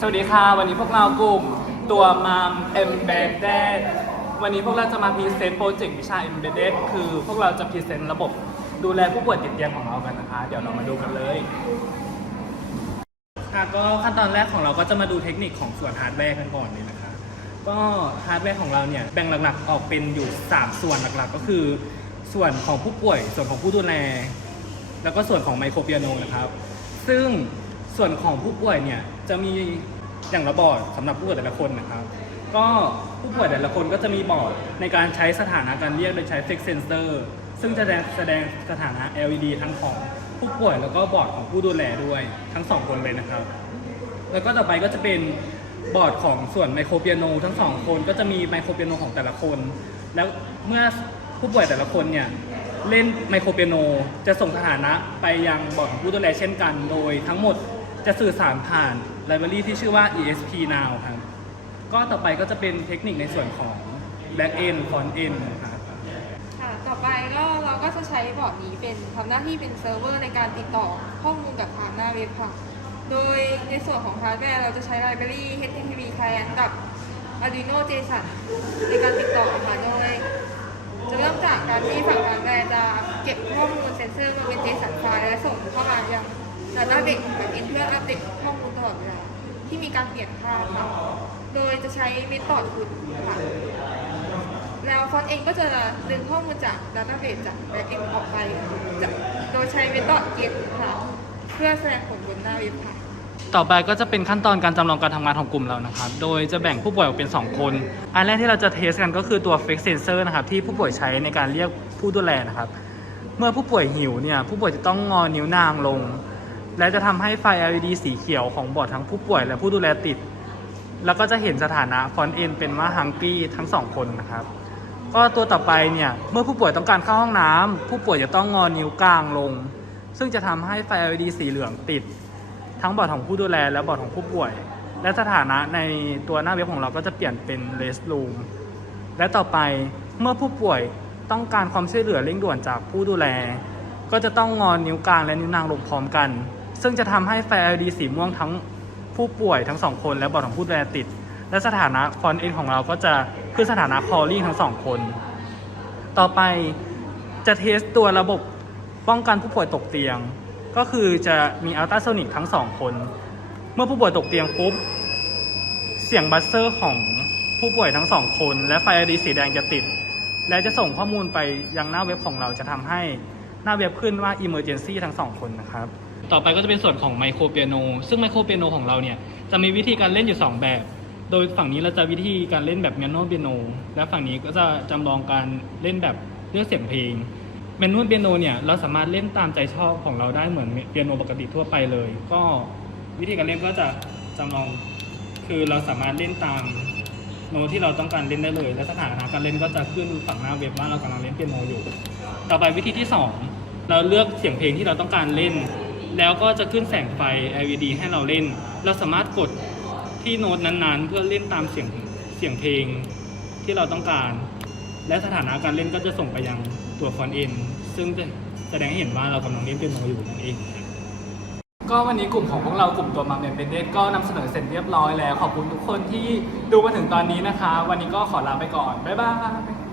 สวัสดีค่ะ วันนี้พวกเรากลุ่มตัวมาม Embedded วันนี้พวกเราจะมาพรีเซนต์โปรเจกต์วิชา Embedded คือพวกเราจะพรีเซนต์ระบบดูแลผู้ป่วยติดเตียงของเรากันนะคะ เดี๋ยวเรามาดูกันเลยค่ะก็ขั้นตอนแรกของเราก็จะมาดูเทคนิคของส่วนฮาร์ดแวร์กันก่อนเลยนะคะ ก็ฮาร์ดแวร์ของเราเนี่ยแบ่งหลักๆออกเป็นอยู่ 3 ส่วนหลักๆ ก็คือ ส่วนของผู้ป่วย ส่วนของผู้ดูแล แล้วก็ส่วนของไมโครเปียโนนะครับ ซึ่ง ส่วนของผู้ป่วยเนี่ยจะมีอย่างละบอร์ดสำหรับผู้ป่วยแต่ละคนนะครับ ก็ผู้ป่วยแต่ละคนก็จะมีบอร์ดในการใช้สถานะการเรียกโดยใช้ Flex Sensor ซึ่งจะแสดงแสดงสถานะ LED ทั้งของผู้ป่วยแล้วก็บอร์ดของผู้ดูแลด้วยทั้งสองคนเลยนะครับ แล้วก็ต่อไปก็จะเป็นบอร์ดของส่วนไมโครเปียโนทั้งสองคนก็จะมีไมโครเปียโนของแต่ละคน แล้วเมื่อผู้ป่วยแต่ละคนเนี่ยเล่นไมโครเปียโนจะส่งสถานะไปยังบอร์ดของผู้ดูแลเช่นกัน โดยทั้งหมด จะสื่อสารผ่านไลบรารีที่ชื่อว่า ESP now ครับ ก็ต่อไปก็จะเป็นเทคนิคในส่วนของ back end front end ครับค่ะต่อไปก็เราก็จะใช้บอร์ดนี้เป็นทำหน้าที่เป็นเซิร์ฟเวอร์ในการติดต่อข้อมูลกับทางหน้าเว็บค่ะ โดยในส่วนของฮาร์ดแวร์เราจะใช้ไลบรารี HTTP client กับ Arduino JSON ในการติดต่อค่ะโดยจะเริ่มจากการที่ฝั่งฮาร์ดแวร์จะเก็บข้อมูลเซนเซอร์มาเป็น JSON ไฟล์และส่งเข้ามายัง Database แบบอินเพื่ออัปเดตข้อมูลตลอดเวลาที่มีการเปลี่ยนค่าค่ะ โดยจะใช้เมธอดคุณค่ะ แล้วฟอนต์เองก็จะดึงข้อมูลจาก Database จาก Backend ออกไปจากโดยใช้เมธอด get ค่ะ เพื่อแสดงผลบนหน้าเว็บค่ะ ต่อไปก็จะเป็นขั้นตอนการจำลองการทำงานของกลุ่มเรานะครับ โดยจะแบ่งผู้ป่วยออกเป็น 2 คน อันแรกที่เราจะเทสกันก็คือตัว Flex Sensor นะครับที่ผู้ป่วยใช้ในการเรียกผู้ดูแลนะครับ เมื่อผู้ป่วยหิวเนี่ยผู้ป่วยจะต้องงอนิ้วนางลง และจะทำให้ไฟ LED สีเขียวของบอร์ดทั้งผู้ป่วยและผู้ดูแลติด แล้วก็จะเห็นสถานะฟอนต์เอ็นเป็นว่าฮังกี้ทั้งสองคนนะครับ ก็ตัวต่อไปเนี่ยเมื่อผู้ป่วยต้องการเข้าห้องน้ำผู้ป่วยจะต้องงอนิ้วกลางลง ซึ่งจะทำให้ไฟ LED สีเหลืองติด ทั้งบอร์ดของผู้ดูแลและบอร์ดของผู้ป่วย และสถานะในตัวหน้าเว็บของเราก็จะเปลี่ยนเป็น rest room และต่อไปเมื่อผู้ป่วยต้องการความช่วยเหลือเร่งด่วนจากผู้ดูแล ก็จะต้องงอนนิ้วกลางและนิ้วนางลงพร้อมกัน ซึ่งจะทำให้ไฟ LED สีม่วงทั้งผู้ป่วยทั้งสองคนและบอร์ดของผู้ดูแลติด และสถานะฟอนต์เอ็นของเราก็จะคือสถานะ calling ทั้งสองคน ต่อไปจะเทสตัวระบบป้องกันผู้ป่วยตกเตียง ก็คือจะมีอัลตราโซนิกทั้งสองคน เมื่อผู้ป่วยตกเตียงปุ๊บ เสียงบัสเซอร์ของผู้ป่วยทั้งสองคน และไฟ LED สีแดงจะติด และจะส่งข้อมูลไปยังหน้าเว็บของเราจะทำให้หน้าเว็บขึ้นว่า Emergency ทั้งสองคนนะครับ ต่อไปก็จะเป็นส่วนของไมโครเปียโน ซึ่งไมโครเปียโนของเราเนี่ยจะมีวิธีการเล่นอยู่ 2 แบบ โดยฝั่งนี้เราจะวิธีการเล่นแบบแมนนวลเปียโน และฝั่งนี้ก็จะจำลองการเล่นแบบเลือกเสียงเพลงแมนนวลเปียโนเนี่ยเราสามารถเล่นตามใจชอบของเราได้เหมือนเปียโนปกติทั่วไปเลย ก็วิธีการเล่นก็จะจำลองคือเราสามารถเล่นตามโน้ตที่เราต้องการเล่นได้เลย และสถานะการเล่นก็จะขึ้นฝั่งหน้าเว็บว่าเรากำลังเล่นเปียโนอยู่ ต่อไปวิธีที่ 2 เราเลือกเสียงเพลงที่เราต้องการเล่น แล้วก็จะขึ้นแสงไฟ LED ให้เราเล่น เราสามารถกดที่โน้ตนั้นๆ เพื่อเล่นตามเสียงเสียงเพลงที่เราต้องการ และสถานะการเล่นก็จะส่งไปยังตัวฟอนต์เอ็นซึ่งจะแสดงให้เห็นว่าเรากำลังเล่นเปียโนอยู่นั่นเองก็วันนี้กลุ่มของพวกเรากลุ่มตัวมาเมนเบนเดตก็นำเสนอเสร็จเรียบร้อยแล้ว ขอบคุณทุกคนที่ดูมาถึงตอนนี้นะคะ วันนี้ก็ขอลาไปก่อน บ๊ายบาย